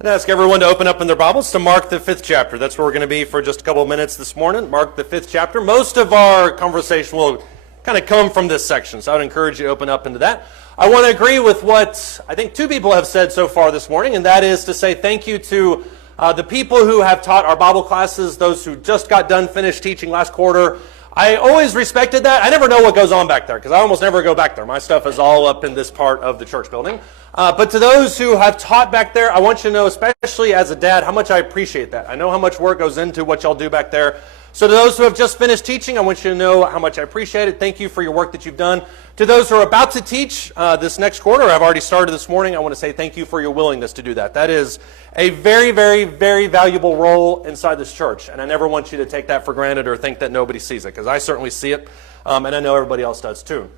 I'd ask everyone to open up in their Bibles to Mark the 5th chapter. That's where we're going to be for just a couple of minutes this morning. Mark the 5th chapter. Most of our conversation will kind of come from this section, so I would encourage you to open up into that. I want to agree with what I think two people have said so far this morning, and that is to say thank you to the people who have taught our Bible classes, those who just got done, finished teaching last quarter. I always respected that. I never know what goes on back there because I almost never go back there. My stuff is all up in this part of the church building. But to those who have taught back there, I want you to know, especially as a dad, how much I appreciate that. I know how much work goes into what y'all do back there. So to those who have just finished teaching, I want you to know how much I appreciate it. Thank you for your work that you've done. To those who are about to teach this next quarter, I've already started this morning, I want to say thank you for your willingness to do that. That is a very, very, very valuable role inside this church. And I never want you to take that for granted or think that nobody sees it, because I certainly see it, and I know everybody else does too.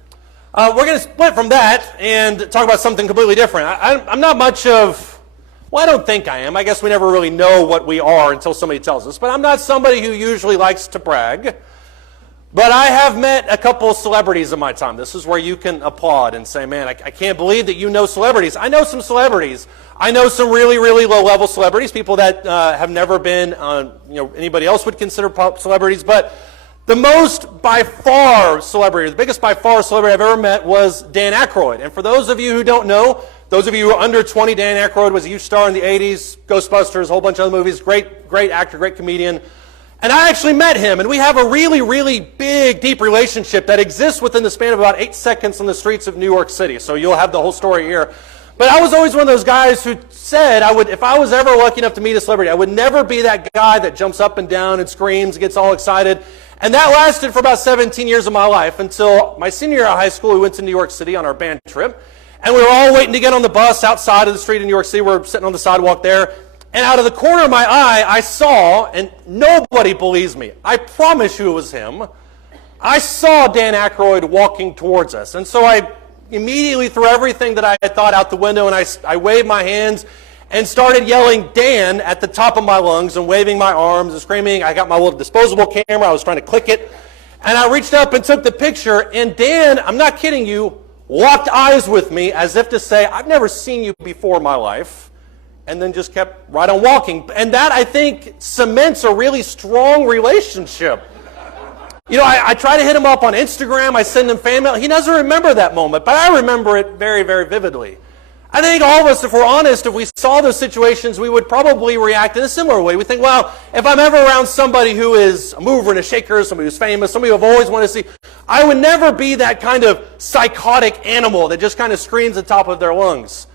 We're going to split from that and talk about something completely different. I'm not much of, well, I don't think I am. I guess we never really know what we are until somebody tells us. But I'm not somebody who usually likes to brag. But I have met a couple celebrities in my time. This is where you can applaud and say, man, I can't believe that you know celebrities. I know some celebrities. I know some really, really low-level celebrities, people that have never been, anybody else would consider celebrities. But the most by far celebrity, the biggest by far celebrity I've ever met was Dan Aykroyd. And for those of you who don't know, those of you who are under 20, Dan Aykroyd was a huge star in the 80s, Ghostbusters, a whole bunch of other movies, great actor, great comedian. And I actually met him, and we have a really, really big, deep relationship that exists within the span of about 8 seconds on the streets of New York City. So you'll have the whole story here. But I was always one of those guys who said if I was ever lucky enough to meet a celebrity, I would never be that guy that jumps up and down and screams, gets all excited. And that lasted for about 17 years of my life until my senior year of high school. We went to New York City on our band trip. And we were all waiting to get on the bus outside of the street in New York City. We're sitting on the sidewalk there. And out of the corner of my eye, I saw, and nobody believes me, I promise you it was him, I saw Dan Aykroyd walking towards us. And so I immediately threw everything that I had thought out the window, and I waved my hands and started yelling Dan at the top of my lungs and waving my arms and screaming. I got my little disposable camera. I was trying to click it. And I reached up and took the picture. And Dan, I'm not kidding you, locked eyes with me as if to say, I've never seen you before in my life. And then just kept right on walking. And that, I think, cements a really strong relationship. You know, I try to hit him up on Instagram. I send him fan mail. He doesn't remember that moment, but I remember it very, very vividly. I think all of us, if we're honest, if we saw those situations, we would probably react in a similar way. We think, well, if I'm ever around somebody who is a mover and a shaker, somebody who's famous, somebody who I've always wanted to see, I would never be that kind of psychotic animal that just kind of screams at the top of their lungs.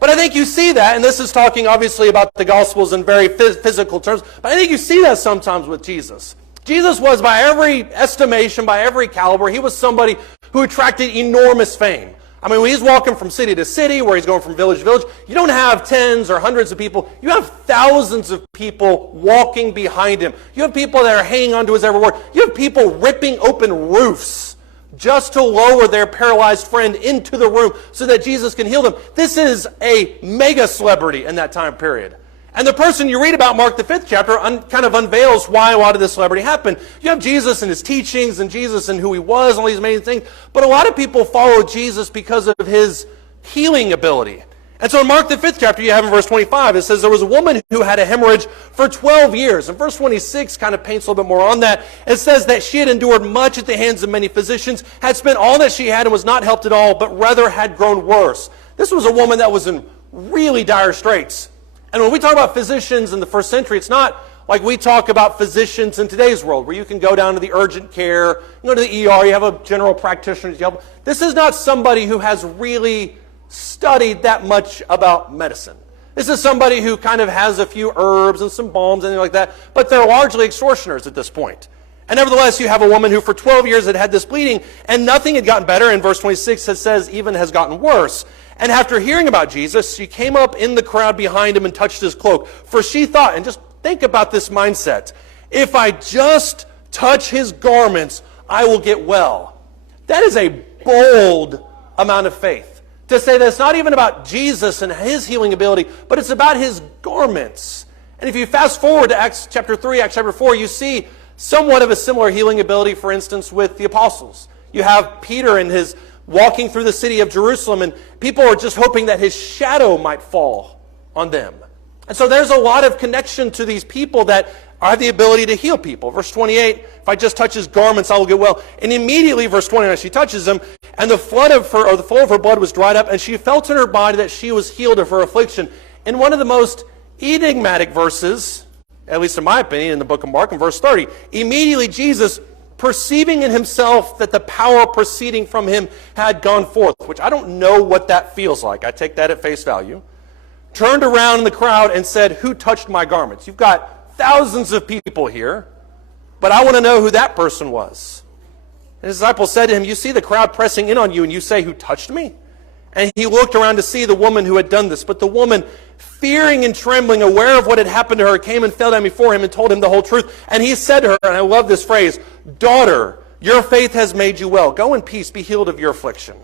But I think you see that, and this is talking obviously about the Gospels in very physical terms, but I think you see that sometimes with Jesus. Jesus was, by every estimation, by every caliber, he was somebody who attracted enormous fame. I mean, when he's walking from city to city, where he's going from village to village, you don't have tens or hundreds of people. You have thousands of people walking behind him. You have people that are hanging onto his every word. You have people ripping open roofs just to lower their paralyzed friend into the room so that Jesus can heal them. This is a mega celebrity in that time period. And the person you read about, Mark the 5th chapter, kind of unveils why a lot of this celebrity happened. You have Jesus and his teachings and Jesus and who he was, all these amazing things. But a lot of people follow Jesus because of his healing ability. And so in Mark the 5th chapter, you have in verse 25, it says there was a woman who had a hemorrhage for 12 years. And verse 26 kind of paints a little bit more on that. It says that she had endured much at the hands of many physicians, had spent all that she had and was not helped at all, but rather had grown worse. This was a woman that was in really dire straits. And when we talk about physicians in the first century, it's not like we talk about physicians in today's world, where you can go down to the urgent care, you go to the ER, you have a general practitioner to help. This is not somebody who has really studied that much about medicine. This is somebody who kind of has a few herbs and some balms and things like that, but they're largely extortioners at this point. And nevertheless, you have a woman who for 12 years had this bleeding, and nothing had gotten better. In verse 26, it says, even has gotten worse. And after hearing about Jesus, she came up in the crowd behind him and touched his cloak. For she thought, and just think about this mindset, if I just touch his garments, I will get well. That is a bold amount of faith. To say that it's not even about Jesus and his healing ability, but it's about his garments. And if you fast forward to Acts chapter 3, Acts chapter 4, you see somewhat of a similar healing ability, for instance, with the apostles. You have Peter and his walking through the city of Jerusalem, and people are just hoping that his shadow might fall on them. And so there's a lot of connection to these people that have the ability to heal people. Verse 28, if I just touch his garments, I will get well. And immediately, verse 29, she touches him, and the flow of her blood was dried up, and she felt in her body that she was healed of her affliction. In one of the most enigmatic verses, at least in my opinion, in the book of Mark, in verse 30, immediately Jesus, perceiving in himself that the power proceeding from him had gone forth, which I don't know what that feels like. I take that at face value. Turned around in the crowd and said, who touched my garments? You've got thousands of people here, but I want to know who that person was. And his disciples said to him, you see the crowd pressing in on you, and you say, who touched me? And he looked around to see the woman who had done this. But the woman, fearing and trembling, aware of what had happened to her, came and fell down before him and told him the whole truth. And he said to her, and I love this phrase, daughter, your faith has made you well. Go in peace, be healed of your affliction.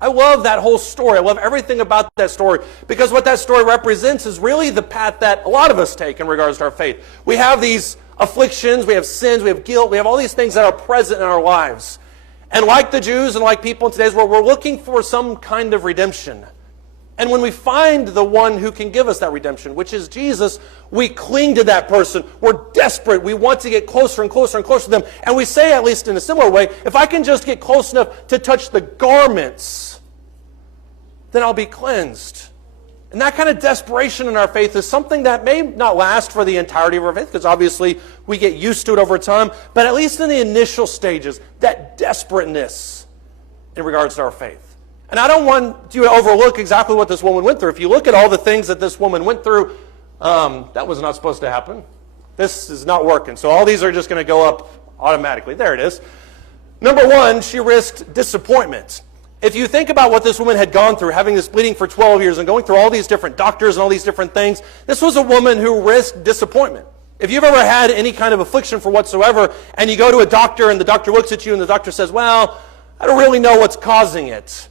I love that whole story. I love everything about that story, because what that story represents is really the path that a lot of us take in regards to our faith. We have these afflictions, we have sins, we have guilt, we have all these things that are present in our lives. And like the Jews and like people in today's world, we're looking for some kind of redemption. And when we find the one who can give us that redemption, which is Jesus, we cling to that person. We're desperate. We want to get closer and closer and closer to them. And we say, at least in a similar way, if I can just get close enough to touch the garments, then I'll be cleansed. And that kind of desperation in our faith is something that may not last for the entirety of our faith, because obviously we get used to it over time, but at least in the initial stages, that desperateness in regards to our faith. And I don't want you to overlook exactly what this woman went through. If you look at all the things that this woman went through, that was not supposed to happen. This is not working. So all these are just going to go up automatically. There it is. Number one, she risked disappointment. If you think about what this woman had gone through, having this bleeding for 12 years and going through all these different doctors and all these different things, this was a woman who risked disappointment. If you've ever had any kind of affliction for whatsoever, and you go to a doctor and the doctor looks at you and the doctor says, well, I don't really know what's causing it.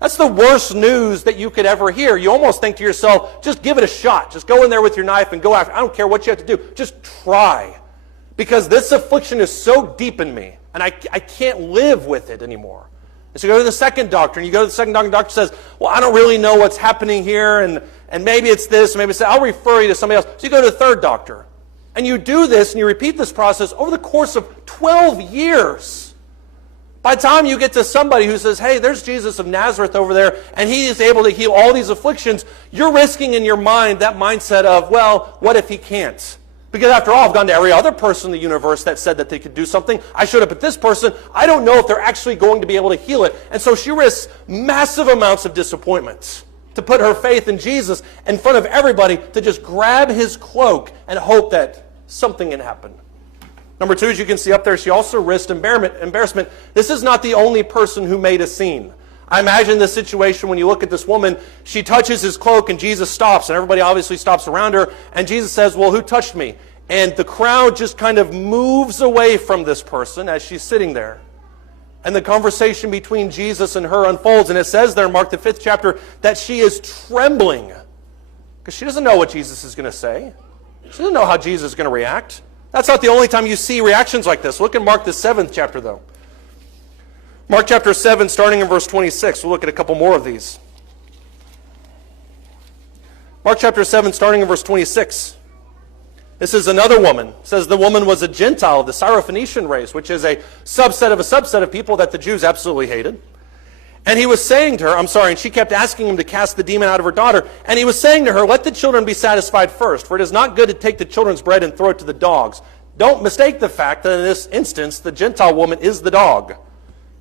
That's the worst news that you could ever hear. You almost think to yourself, just give it a shot. Just go in there with your knife and go after. I don't care what you have to do. Just try. Because this affliction is so deep in me, and I can't live with it anymore. So you go to the second doctor, and you go to the second doctor, and the doctor says, well, I don't really know what's happening here, and maybe it's this, maybe it's that. I'll refer you to somebody else. So you go to the third doctor. And you do this, and you repeat this process over the course of 12 years. By the time you get to somebody who says, hey, there's Jesus of Nazareth over there, and he is able to heal all these afflictions, you're risking in your mind that mindset of, well, what if he can't? Because after all, I've gone to every other person in the universe that said that they could do something. I showed up at this person. I don't know if they're actually going to be able to heal it. And so she risks massive amounts of disappointment to put her faith in Jesus in front of everybody, to just grab his cloak and hope that something can happen. Number two, as you can see up there, she also risked embarrassment. This is not the only person who made a scene. I imagine this situation when you look at this woman, she touches his cloak and Jesus stops, and everybody obviously stops around her, and Jesus says, well, who touched me? And the crowd just kind of moves away from this person as she's sitting there. And the conversation between Jesus and her unfolds, and it says there in Mark the 5th chapter that she is trembling because she doesn't know what Jesus is going to say. She doesn't know how Jesus is going to react. That's not the only time you see reactions like this. Look at Mark the 7th chapter, though. Mark chapter 7, starting in verse 26. We'll look at a couple more of these. Mark chapter 7, starting in verse 26. This is another woman. It says the woman was a Gentile of the Syrophoenician race, which is a subset of people that the Jews absolutely hated. And he was saying to her, and she kept asking him to cast the demon out of her daughter. And he was saying to her, let the children be satisfied first, for it is not good to take the children's bread and throw it to the dogs. Don't mistake the fact that in this instance, the Gentile woman is the dog.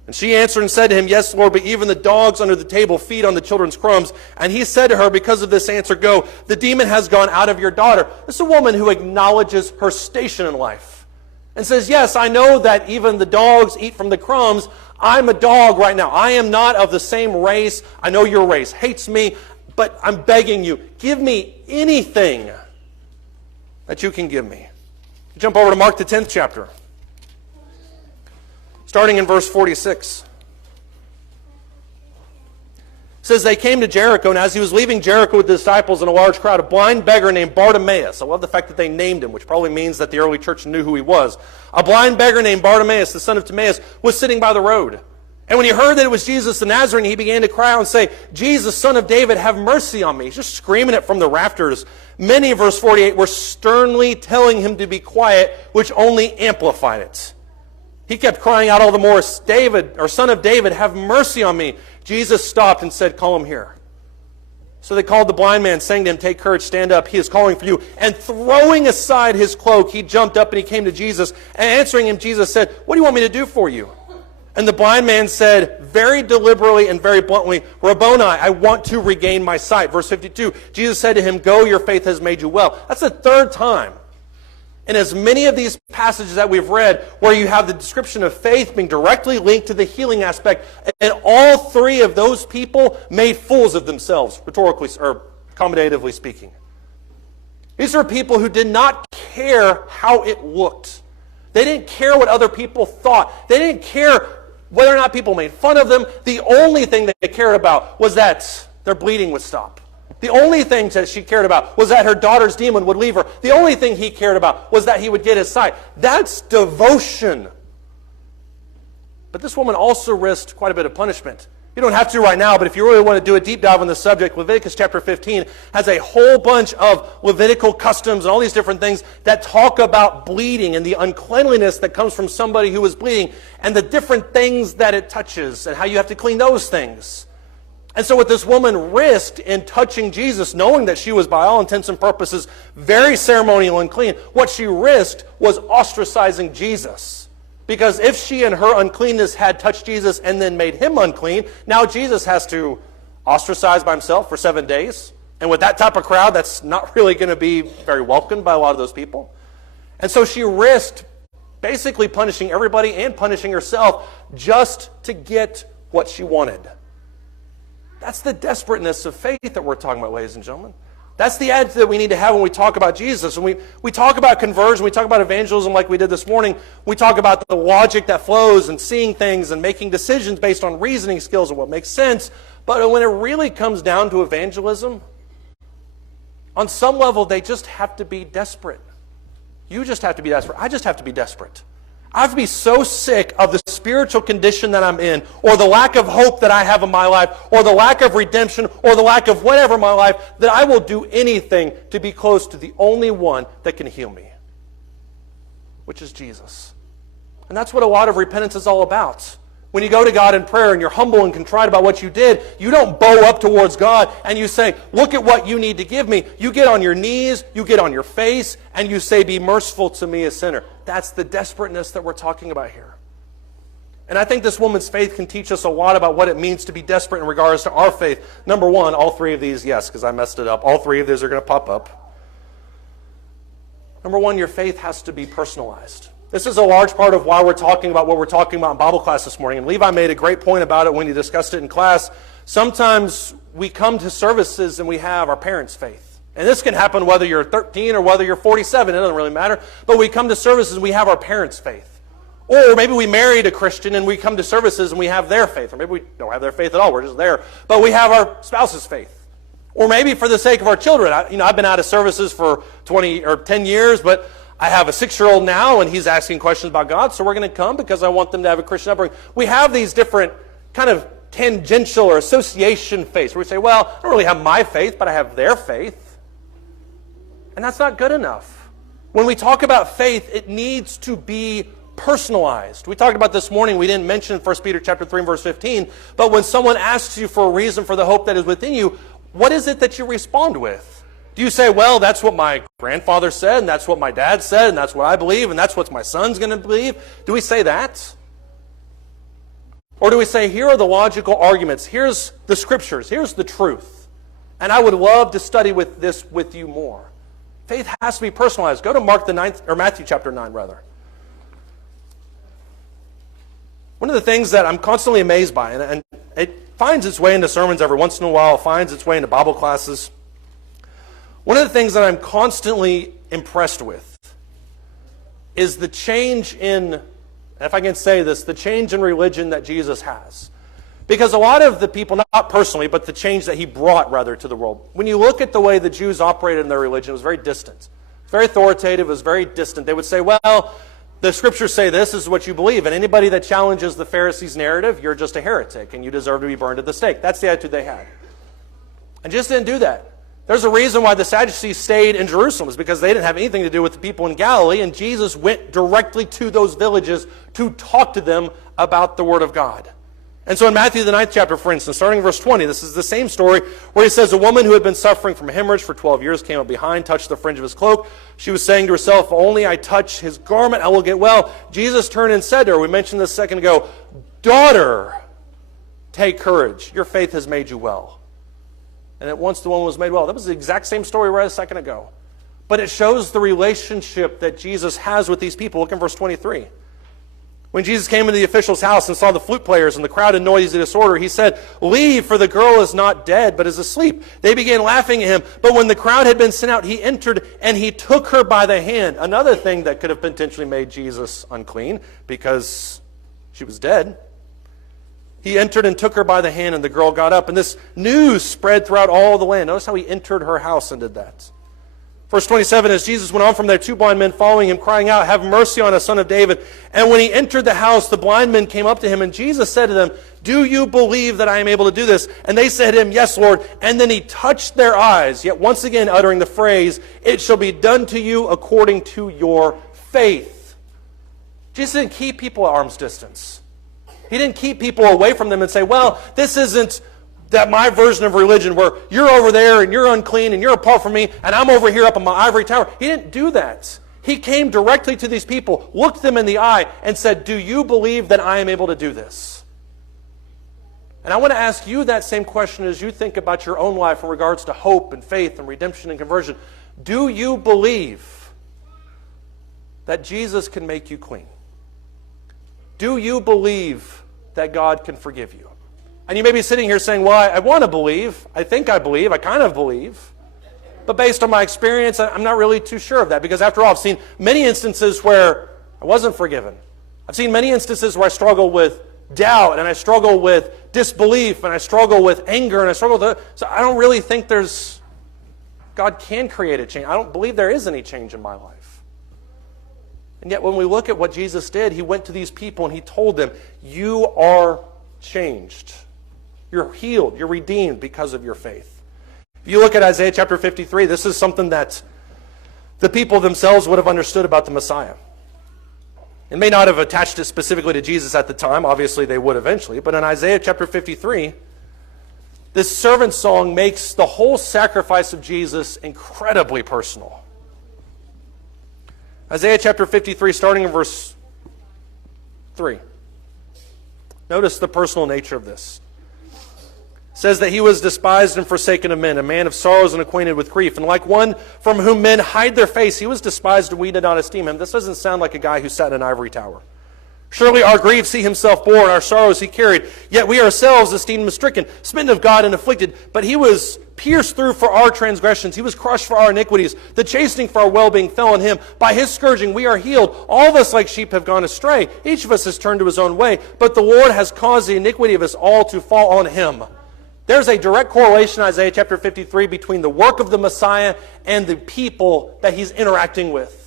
And she answered and said to him, yes, Lord, but even the dogs under the table feed on the children's crumbs. And he said to her, because of this answer, go, the demon has gone out of your daughter. This is a woman who acknowledges her station in life and says, yes, I know that even the dogs eat from the crumbs. I'm a dog right now. I am not of the same race. I know your race hates me, but I'm begging you, give me anything that you can give me. Jump over to Mark the 10th chapter. Starting in verse 46. It says, they came to Jericho, and as he was leaving Jericho with the disciples and a large crowd, a blind beggar named Bartimaeus. I love the fact that they named him, which probably means that the early church knew who he was. A blind beggar named Bartimaeus, the son of Timaeus, was sitting by the road. And when he heard that it was Jesus the Nazarene, he began to cry out and say, Jesus, Son of David, have mercy on me. He's just screaming it from the rafters. Many, verse 48, were sternly telling him to be quiet, which only amplified it. He kept crying out all the more, David, or Son of David, have mercy on me. Jesus stopped and said, call him here. So they called the blind man, saying to him, take courage, stand up, he is calling for you. And throwing aside his cloak, he jumped up and he came to Jesus. And answering him, Jesus said, what do you want me to do for you? And the blind man said, very deliberately and very bluntly, Rabboni, I want to regain my sight. Verse 52, Jesus said to him, go, your faith has made you well. That's the third time in as many of these passages that we've read where you have the description of faith being directly linked to the healing aspect. And all three of those people made fools of themselves, rhetorically or accommodatively speaking. These are people who did not care how it looked. They didn't care what other people thought. They didn't care whether or not people made fun of them. The only thing they cared about was that their bleeding would stop. The only thing that she cared about was that her daughter's demon would leave her. The only thing he cared about was that he would get his sight. That's devotion. But this woman also risked quite a bit of punishment. You don't have to right now, but if you really want to do a deep dive on this subject, Leviticus chapter 15 has a whole bunch of Levitical customs and all these different things that talk about bleeding and the uncleanliness that comes from somebody who is bleeding and the different things that it touches and how you have to clean those things. And so what this woman risked in touching Jesus, knowing that she was by all intents and purposes very ceremonial and clean, what she risked was ostracizing Jesus. Because if she and her uncleanness had touched Jesus and then made him unclean, now Jesus has to ostracize by himself for 7 days. And with that type of crowd, that's not really going to be very welcomed by a lot of those people. And so she risked basically punishing everybody and punishing herself just to get what she wanted. That's the desperateness of faith that we're talking about, ladies and gentlemen. That's the attitude that we need to have when we talk about Jesus. When we talk about conversion, we talk about evangelism like we did this morning, we talk about the logic that flows and seeing things and making decisions based on reasoning skills and what makes sense. But when it really comes down to evangelism, on some level, they just have to be desperate. You just have to be desperate. I just have to be desperate. I have to be so sick of the spiritual condition that I'm in, or the lack of hope that I have in my life, or the lack of redemption, or the lack of whatever in my life, that I will do anything to be close to the only one that can heal me, which is Jesus. And that's what a lot of repentance is all about. When you go to God in prayer and you're humble and contrite about what you did, you don't bow up towards God and you say, look at what you need to give me. You get on your knees, you get on your face, and you say, be merciful to me, a sinner. That's the desperateness that we're talking about here. And I think this woman's faith can teach us a lot about what it means to be desperate in regards to our faith. Number one, all three of these, yes, because I messed it up. All three of these are going to pop up. Number one, your faith has to be personalized. This is a large part of why we're talking about what we're talking about in Bible class this morning. And Levi made a great point about it when he discussed it in class. Sometimes we come to services and we have our parents' faith. And this can happen whether you're 13 or whether you're 47. It doesn't really matter. But we come to services and we have our parents' faith. Or maybe we married a Christian and we come to services and we have their faith. Or maybe we don't have their faith at all. We're just there. But we have our spouse's faith. Or maybe for the sake of our children. I've been out of services for 20 or 10 years, but I have a 6-year-old now, and he's asking questions about God, so we're going to come because I want them to have a Christian upbringing. We have these different kind of tangential or association faiths where we say, well, I don't really have my faith, but I have their faith. And that's not good enough. When we talk about faith, it needs to be personalized. We talked about this morning, we didn't mention 1 Peter chapter 3 and verse 15, but when someone asks you for a reason for the hope that is within you, what is it that you respond with? Do you say, well, that's what my grandfather said, and that's what my dad said, and that's what I believe, and that's what my son's going to believe? Do we say that? Or do we say, here are the logical arguments, here's the scriptures, here's the truth, and I would love to study this with you more? Faith has to be personalized. Go to Matthew chapter 9, rather. One of the things that I'm constantly amazed by, and it finds its way into sermons every once in a while, finds its way into Bible classes. One of the things that I'm constantly impressed with is the change in, if I can say this, the change in religion that Jesus has. Because a lot of the people, not personally, but the change that he brought, rather, to the world. When you look at the way the Jews operated in their religion, it was very distant. It was very authoritative, it was very distant. They would say, well, the scriptures say this is what you believe, and anybody that challenges the Pharisees' narrative, you're just a heretic, and you deserve to be burned at the stake. That's the attitude they had. And Jesus didn't do that. There's a reason why the Sadducees stayed in Jerusalem, is because they didn't have anything to do with the people in Galilee, and Jesus went directly to those villages to talk to them about the Word of God. And so in Matthew the 9th chapter, for instance, starting in verse 20, this is the same story where he says, a woman who had been suffering from hemorrhage for 12 years came up behind, touched the fringe of his cloak. She was saying to herself, if only I touch his garment, I will get well. Jesus turned and said to her, we mentioned this a second ago, daughter, take courage. Your faith has made you well. And at once the woman was made well. That was the exact same story right a second ago. But it shows the relationship that Jesus has with these people. Look in verse 23. When Jesus came into the official's house and saw the flute players and the crowd in noisy disorder, he said, leave, for the girl is not dead, but is asleep. They began laughing at him. But when the crowd had been sent out, he entered and he took her by the hand. Another thing that could have potentially made Jesus unclean, because she was dead. He entered and took her by the hand, and the girl got up. And this news spread throughout all the land. Notice how he entered her house and did that. Verse 27, as Jesus went on from there, two blind men following him, crying out, have mercy on us, Son of David. And when he entered the house, the blind men came up to him, and Jesus said to them, do you believe that I am able to do this? And they said to him, yes, Lord. And then he touched their eyes, yet once again uttering the phrase, it shall be done to you according to your faith. Jesus didn't keep people at arm's distance. He didn't keep people away from them and say, well, this isn't that my version of religion where you're over there and you're unclean and you're apart from me and I'm over here up in my ivory tower. He didn't do that. He came directly to these people, looked them in the eye, and said, do you believe that I am able to do this? And I want to ask you that same question as you think about your own life in regards to hope and faith and redemption and conversion. Do you believe that Jesus can make you clean? Do you believe that God can forgive you? And you may be sitting here saying, well, I want to believe. I think I believe. I kind of believe. But based on my experience, I'm not really too sure of that. Because after all, I've seen many instances where I wasn't forgiven. I've seen many instances where I struggle with doubt, and I struggle with disbelief, and I struggle with anger, and I struggle with... So I don't really think God can create a change. I don't believe there is any change in my life. And yet when we look at what Jesus did, he went to these people and he told them, you are changed. You're healed. You're redeemed because of your faith. If you look at Isaiah chapter 53, this is something that the people themselves would have understood about the Messiah. It may not have attached it specifically to Jesus at the time. Obviously, they would eventually. But in Isaiah chapter 53, this servant song makes the whole sacrifice of Jesus incredibly personal. Isaiah chapter 53, starting in verse 3. Notice the personal nature of this. It says that he was despised and forsaken of men, a man of sorrows and acquainted with grief. And like one from whom men hide their face, he was despised and we did not esteem him. This doesn't sound like a guy who sat in an ivory tower. Surely our griefs he himself bore, and our sorrows he carried. Yet we ourselves esteemed him stricken, smitten of God, and afflicted. But he was pierced through for our transgressions. He was crushed for our iniquities. The chastening for our well-being fell on him. By his scourging we are healed. All of us like sheep have gone astray. Each of us has turned to his own way. But the Lord has caused the iniquity of us all to fall on him. There's a direct correlation in Isaiah chapter 53 between the work of the Messiah and the people that he's interacting with.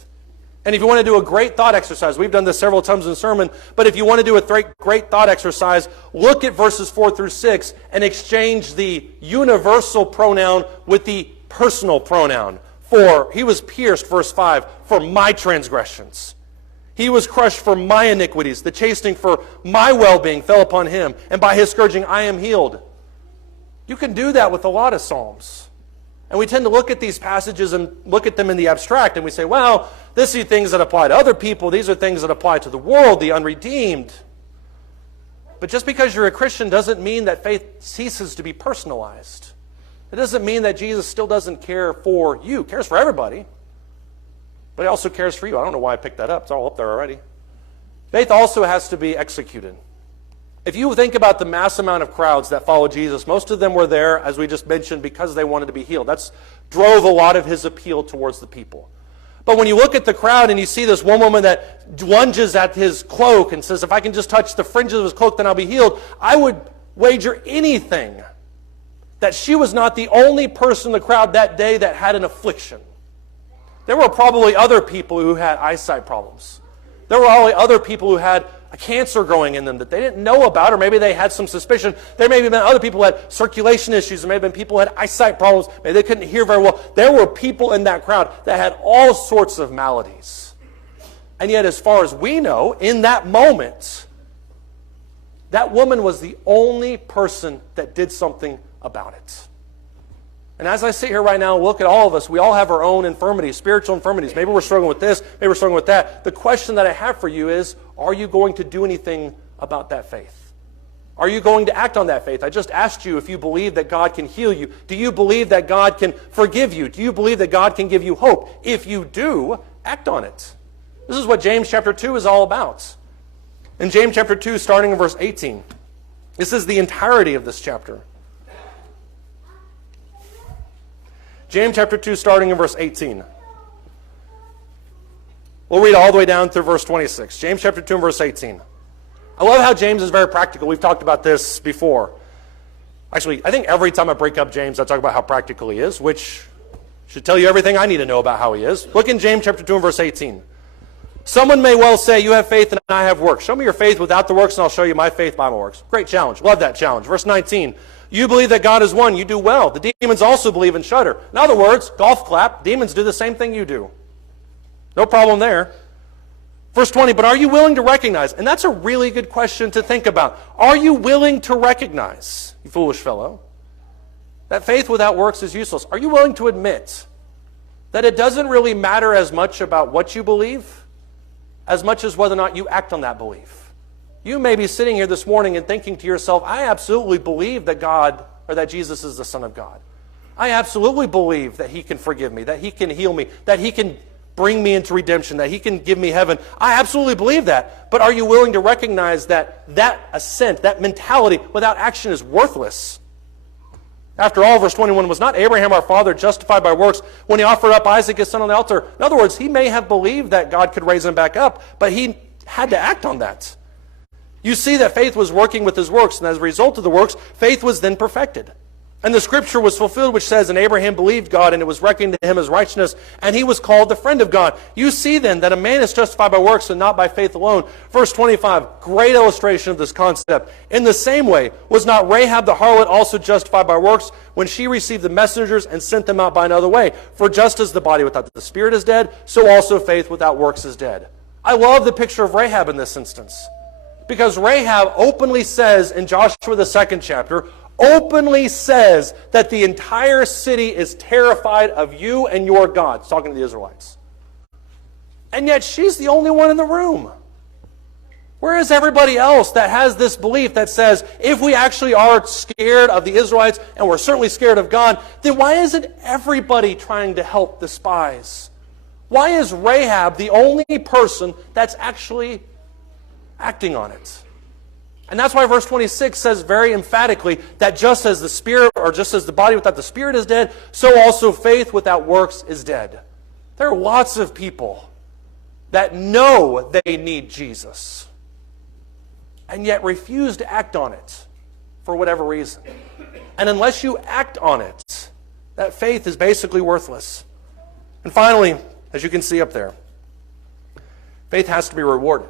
And if you want to do a great thought exercise, we've done this several times in the sermon, but if you want to do a great thought exercise, look at verses 4 through 6 and exchange the universal pronoun with the personal pronoun. For he was pierced, verse 5, for my transgressions. He was crushed for my iniquities. The chastening for my well-being fell upon him, and by his scourging I am healed. You can do that with a lot of Psalms. And we tend to look at these passages and look at them in the abstract, and we say, well, these are things that apply to other people. These are things that apply to the world, the unredeemed. But just because you're a Christian doesn't mean that faith ceases to be personalized. It doesn't mean that Jesus still doesn't care for you. He cares for everybody. But he also cares for you. I don't know why I picked that up. It's all up there already. Faith also has to be executed. If you think about the mass amount of crowds that followed Jesus, most of them were there, as we just mentioned, because they wanted to be healed. That drove a lot of his appeal towards the people. But when you look at the crowd and you see this one woman that lunges at his cloak and says, if I can just touch the fringes of his cloak, then I'll be healed, I would wager anything that she was not the only person in the crowd that day that had an affliction. There were probably other people who had eyesight problems. There were probably other people who had a cancer growing in them that they didn't know about, or maybe they had some suspicion. There may have been other people who had circulation issues, or maybe been people who had eyesight problems. Maybe they couldn't hear very well. There were people in that crowd that had all sorts of maladies. And yet, as far as we know, in that moment, that woman was the only person that did something about it. And as I sit here right now and look at all of us, we all have our own infirmities, spiritual infirmities. Maybe we're struggling with this, maybe we're struggling with that. The question that I have for you is, are you going to do anything about that faith? Are you going to act on that faith? I just asked you if you believe that God can heal you. Do you believe that God can forgive you? Do you believe that God can give you hope? If you do, act on it. This is what James chapter 2 is all about. In James chapter 2, starting in verse 18, this is the entirety of this chapter. James chapter 2, starting in verse 18. We'll read all the way down through verse 26. James chapter 2 and verse 18. I love how James is very practical. We've talked about this before. Actually, I think every time I break up James, I talk about how practical he is, which should tell you everything I need to know about how he is. Look in James chapter 2 and verse 18. Someone may well say, you have faith and I have works. Show me your faith without the works and I'll show you my faith by my works. Great challenge. Love that challenge. Verse 19. You believe that God is one. You do well. The demons also believe and shudder. In other words, golf clap, demons do the same thing you do. No problem there. Verse 20, but are you willing to recognize? And that's a really good question to think about. Are you willing to recognize, you foolish fellow, that faith without works is useless? Are you willing to admit that it doesn't really matter as much about what you believe as much as whether or not you act on that belief? You may be sitting here this morning and thinking to yourself, I absolutely believe that God, or that Jesus is the Son of God. I absolutely believe that He can forgive me, that He can heal me, that He can bring me into redemption, that He can give me heaven. I absolutely believe that. But are you willing to recognize that that assent, that mentality without action is worthless? After all, verse 21, was not Abraham our father justified by works when he offered up Isaac his son on the altar? In other words, he may have believed that God could raise him back up, but he had to act on that. You see that faith was working with his works, and as a result of the works, faith was then perfected. And the scripture was fulfilled, which says, and Abraham believed God, and it was reckoned to him as righteousness, and he was called the friend of God. You see then that a man is justified by works and not by faith alone. Verse 25, great illustration of this concept. In the same way, was not Rahab the harlot also justified by works when she received the messengers and sent them out by another way? For just as the body without the spirit is dead, so also faith without works is dead. I love the picture of Rahab in this instance. Because Rahab openly says in Joshua the 2nd chapter, openly says that the entire city is terrified of you and your God. It's talking to the Israelites. And yet she's the only one in the room. Where is everybody else that has this belief that says, if we actually are scared of the Israelites, and we're certainly scared of God, then why isn't everybody trying to help the spies? Why is Rahab the only person that's actually acting on it? And that's why verse 26 says very emphatically that just as the spirit, or just as the body without the spirit is dead, so also faith without works is dead. There are lots of people that know they need Jesus and yet refuse to act on it for whatever reason. And unless you act on it, that faith is basically worthless. And finally, as you can see up there, faith has to be rewarded.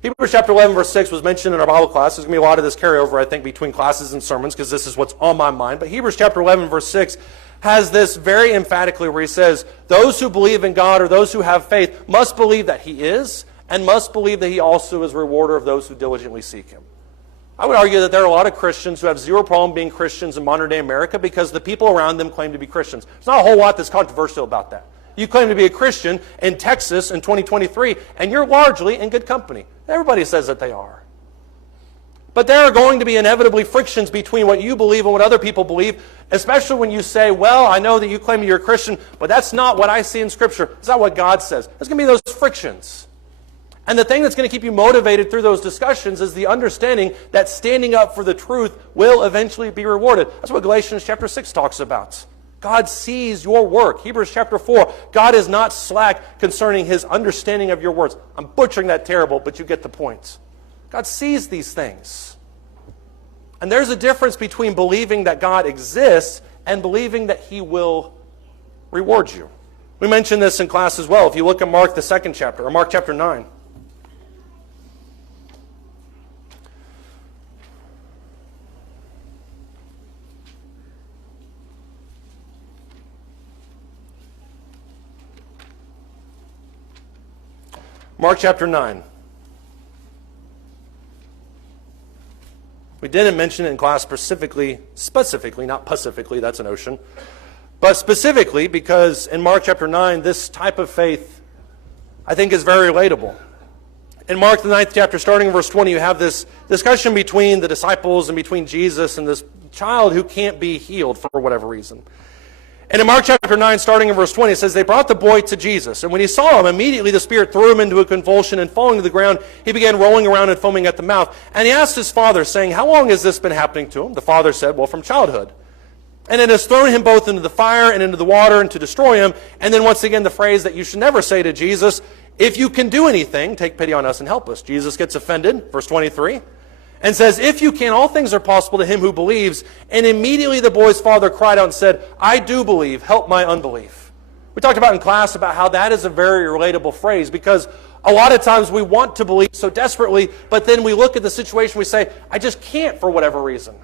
Hebrews chapter 11, verse 6 was mentioned in our Bible class. There's going to be a lot of this carryover, I think, between classes and sermons, because this is what's on my mind. But Hebrews chapter 11, verse 6 has this very emphatically where he says, those who believe in God, or those who have faith, must believe that He is, and must believe that He also is a rewarder of those who diligently seek Him. I would argue that there are a lot of Christians who have zero problem being Christians in modern-day America because the people around them claim to be Christians. There's not a whole lot that's controversial about that. You claim to be a Christian in Texas in 2023, and you're largely in good company. Everybody says that they are. But there are going to be inevitably frictions between what you believe and what other people believe, especially when you say, well, I know that you claim you're a Christian, but that's not what I see in Scripture. It's not what God says. There's going to be those frictions. And the thing that's going to keep you motivated through those discussions is the understanding that standing up for the truth will eventually be rewarded. That's what Galatians chapter 6 talks about. God sees your work. Hebrews chapter 4, God is not slack concerning His understanding of your words. I'm butchering that terrible, but you get the point. God sees these things. And there's a difference between believing that God exists and believing that He will reward you. We mentioned this in class as well. If you look at Mark the 2nd chapter, or Mark chapter 9. Mark chapter 9. We didn't mention it in class specifically, not pacifically, that's an ocean, but specifically because in Mark chapter 9, this type of faith, I think, is very relatable. In Mark the 9th chapter, starting in verse 20, you have this discussion between the disciples and between Jesus and this child who can't be healed for whatever reason. And in Mark chapter 9, starting in verse 20, it says, they brought the boy to Jesus. And when he saw him, immediately the Spirit threw him into a convulsion, and falling to the ground, he began rolling around and foaming at the mouth. And he asked his father, saying, how long has this been happening to him? The father said, well, from childhood. And it has thrown him both into the fire and into the water and to destroy him. And then once again, the phrase that you should never say to Jesus, if you can do anything, take pity on us and help us. Jesus gets offended, verse 23. And says, if you can, all things are possible to him who believes. And immediately the boy's father cried out and said, I do believe, help my unbelief. We talked about in class about how that is a very relatable phrase, because a lot of times we want to believe so desperately, but then we look at the situation, we say, I just can't for whatever reason.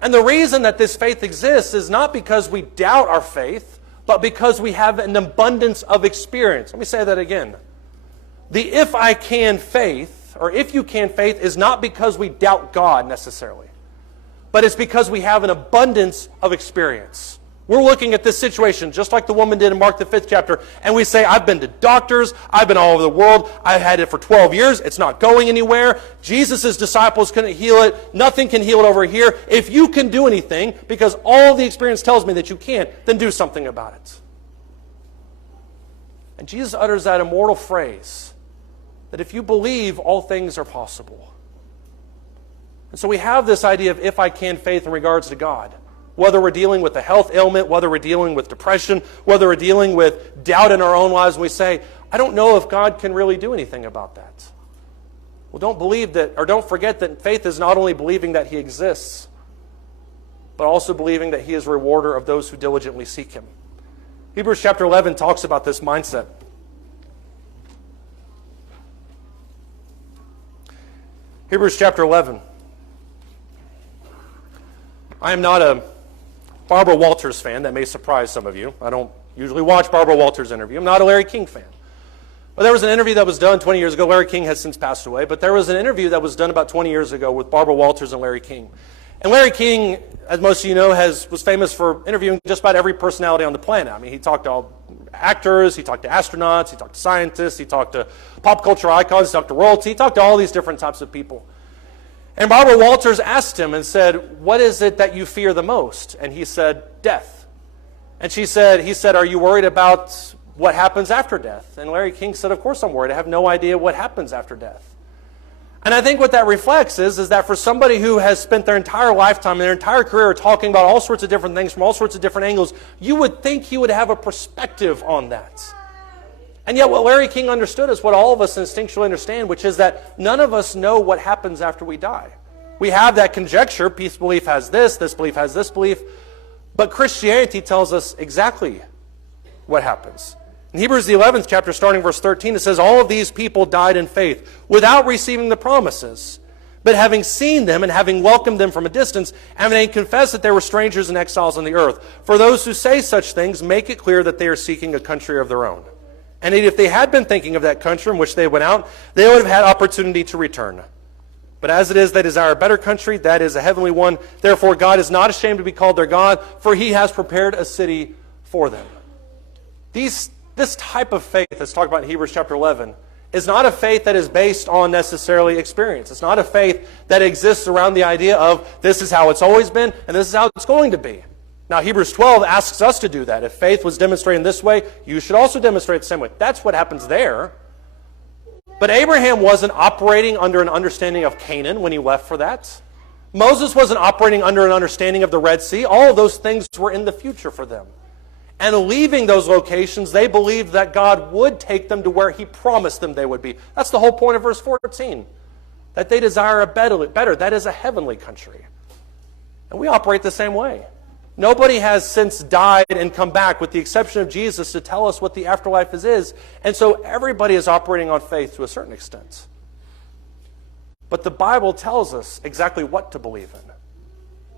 And the reason that this faith exists is not because we doubt our faith, but because we have an abundance of experience. Let me say that again. The if I can faith, or if you can faith, is not because we doubt God necessarily, but it's because we have an abundance of experience. We're looking at this situation just like the woman did in Mark the 5th chapter, and we say, I've been to doctors, I've been all over the world, I've had it for 12 years, it's not going anywhere. Jesus' disciples couldn't heal it, nothing can heal it over here. If you can do anything, because all the experience tells me that you can't, then do something about it. And Jesus utters that immortal phrase, that if you believe, all things are possible. And so we have this idea of if I can faith in regards to God. Whether we're dealing with a health ailment, whether we're dealing with depression, whether we're dealing with doubt in our own lives, and we say, I don't know if God can really do anything about that. Well, don't believe that, or don't forget that faith is not only believing that He exists, but also believing that He is a rewarder of those who diligently seek Him. Hebrews chapter 11 talks about this mindset. Hebrews chapter 11. I am not a Barbara Walters fan. That may surprise some of you. I don't usually watch Barbara Walters' interview. I'm not a Larry King fan. But there was an interview that was done 20 years ago. Larry King has since passed away. But there was an interview that was done about 20 years ago with Barbara Walters and Larry King. And Larry King, as most of you know, was famous for interviewing just about every personality on the planet. I mean, he talked to all actors, he talked to astronauts, he talked to scientists, he talked to pop culture icons, he talked to royalty, he talked to all these different types of people. And Barbara Walters asked him and said, what is it that you fear the most? And he said, death. And he said, are you worried about what happens after death? And Larry King said, of course I'm worried. I have no idea what happens after death. And I think what that reflects is that for somebody who has spent their entire lifetime, their entire career talking about all sorts of different things from all sorts of different angles, you would think he would have a perspective on that. And yet what Larry King understood is what all of us instinctually understand, which is that none of us know what happens after we die. We have that conjecture, this belief has this belief has this belief, but Christianity tells us exactly what happens. In Hebrews the 11th chapter, starting verse 13, it says, all of these people died in faith without receiving the promises, but having seen them and having welcomed them from a distance, having confessed that they were strangers and exiles on the earth. For those who say such things, make it clear that they are seeking a country of their own. And if they had been thinking of that country in which they went out, they would have had opportunity to return. But as it is, they desire a better country, that is a heavenly one. Therefore, God is not ashamed to be called their God, for He has prepared a city for them. This type of faith that's talked about in Hebrews chapter 11 is not a faith that is based on necessarily experience. It's not a faith that exists around the idea of this is how it's always been and this is how it's going to be. Now, Hebrews 12 asks us to do that. If faith was demonstrated in this way, you should also demonstrate the same way. That's what happens there. But Abraham wasn't operating under an understanding of Canaan when he left for that. Moses wasn't operating under an understanding of the Red Sea. All of those things were in the future for them. And leaving those locations, they believed that God would take them to where He promised them they would be. That's the whole point of verse 14. That they desire a better, that is a heavenly country. And we operate the same way. Nobody has since died and come back with the exception of Jesus to tell us what the afterlife is. And so everybody is operating on faith to a certain extent. But the Bible tells us exactly what to believe in.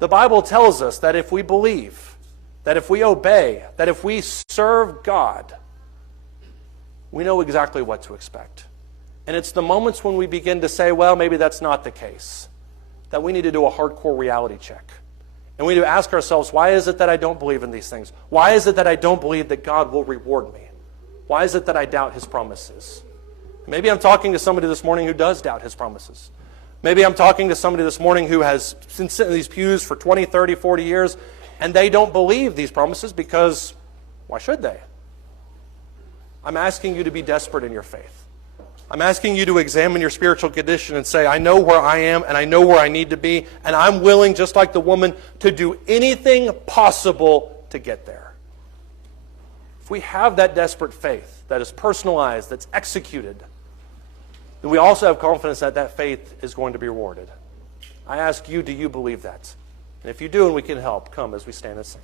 The Bible tells us that if we believe, that if we obey, that if we serve God, we know exactly what to expect. And it's the moments when we begin to say, well, maybe that's not the case, that we need to do a hardcore reality check. And we need to ask ourselves, why is it that I don't believe in these things? Why is it that I don't believe that God will reward me? Why is it that I doubt his promises? Maybe I'm talking to somebody this morning who does doubt his promises. Maybe I'm talking to somebody this morning who has been sitting in these pews for 20, 30, 40 years, and they don't believe these promises because why should they? I'm asking you to be desperate in your faith. I'm asking you to examine your spiritual condition and say, I know where I am and I know where I need to be, and I'm willing, just like the woman, to do anything possible to get there. If we have that desperate faith that is personalized, that's executed, then we also have confidence that that faith is going to be rewarded. I ask you, do you believe that? And if you do and we can help, come as we stand and sing.